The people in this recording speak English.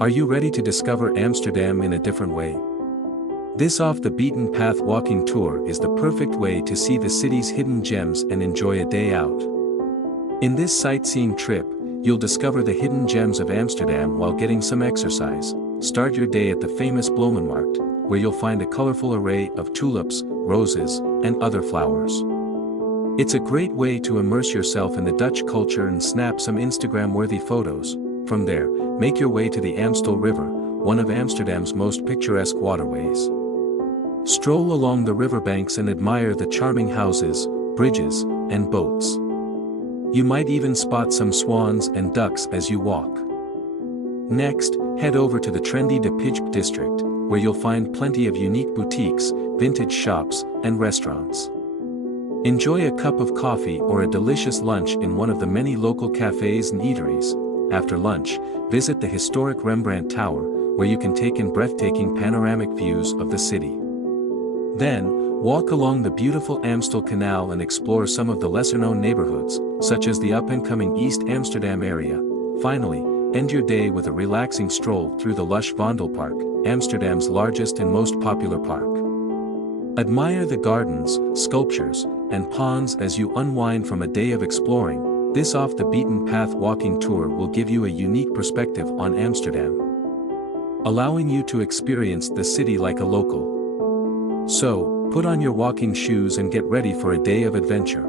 Are you ready to discover Amsterdam in a different way? This off-the-beaten-path walking tour is the perfect way to see the city's hidden gems and enjoy a day out. In this sightseeing trip, you'll discover the hidden gems of Amsterdam while getting some exercise. Start your day at the famous Bloemenmarkt, where you'll find a colorful array of tulips, roses, and other flowers. It's a great way to immerse yourself in the Dutch culture and snap some Instagram-worthy photos. From there, make your way to the Amstel River, one of Amsterdam's most picturesque waterways. Stroll along the riverbanks and admire the charming houses, bridges, and boats. You might even spot some swans and ducks as you walk. Next, head over to the trendy De Pijp district, where you'll find plenty of unique boutiques, vintage shops, and restaurants. Enjoy a cup of coffee or a delicious lunch in one of the many local cafes and eateries. After lunch, visit the historic Rembrandt Tower, where you can take in breathtaking panoramic views of the city. Then, walk along the beautiful Amstel Canal and explore some of the lesser-known neighborhoods, such as the up-and-coming East Amsterdam area. Finally, end your day with a relaxing stroll through the lush Vondelpark, Amsterdam's largest and most popular park. Admire the gardens, sculptures, and ponds as you unwind from a day of exploring. This off-the-beaten-path walking tour will give you a unique perspective on Amsterdam, allowing you to experience the city like a local. So, put on your walking shoes and get ready for a day of adventure.